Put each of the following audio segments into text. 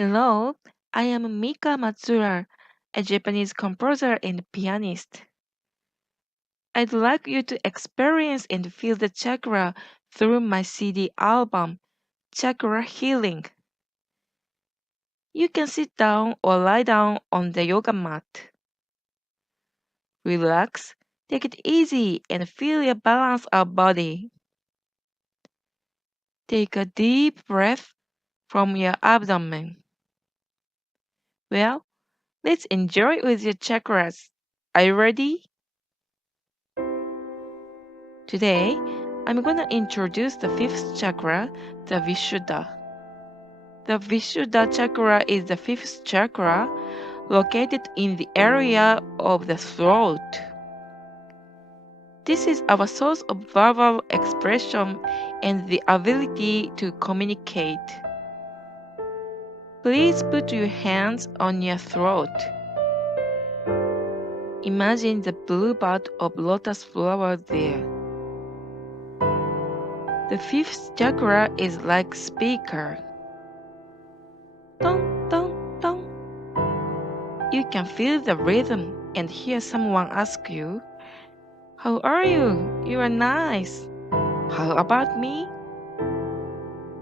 Hello, I am Mika Matsuura, a Japanese composer and pianist. I'd like you to experience and feel the chakra through my CD album, Chakra Healing. You can sit down or lie down on the yoga mat. Relax, take it easy, and feel your balance of body. Take a deep breath from your abdomen. Well, let's enjoy it with your chakras. Are you ready? Today, I'm gonna introduce the fifth chakra, the Vishuddha. The Vishuddha chakra is the fifth chakra located in the area of the throat. This is our source of verbal expression and the ability to communicate. Please put your hands on your throat. Imagine the blue bud of lotus flower there. The fifth chakra is like speaker. Dong, dong, dong. You can feel the rhythm and hear someone ask you, "How are you? You are nice. How about me?"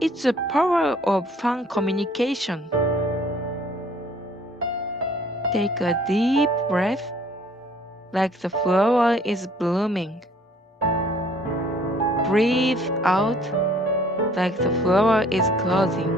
It's the power of fun communication. Take a deep breath like the flower is blooming. Breathe out like the flower is closing.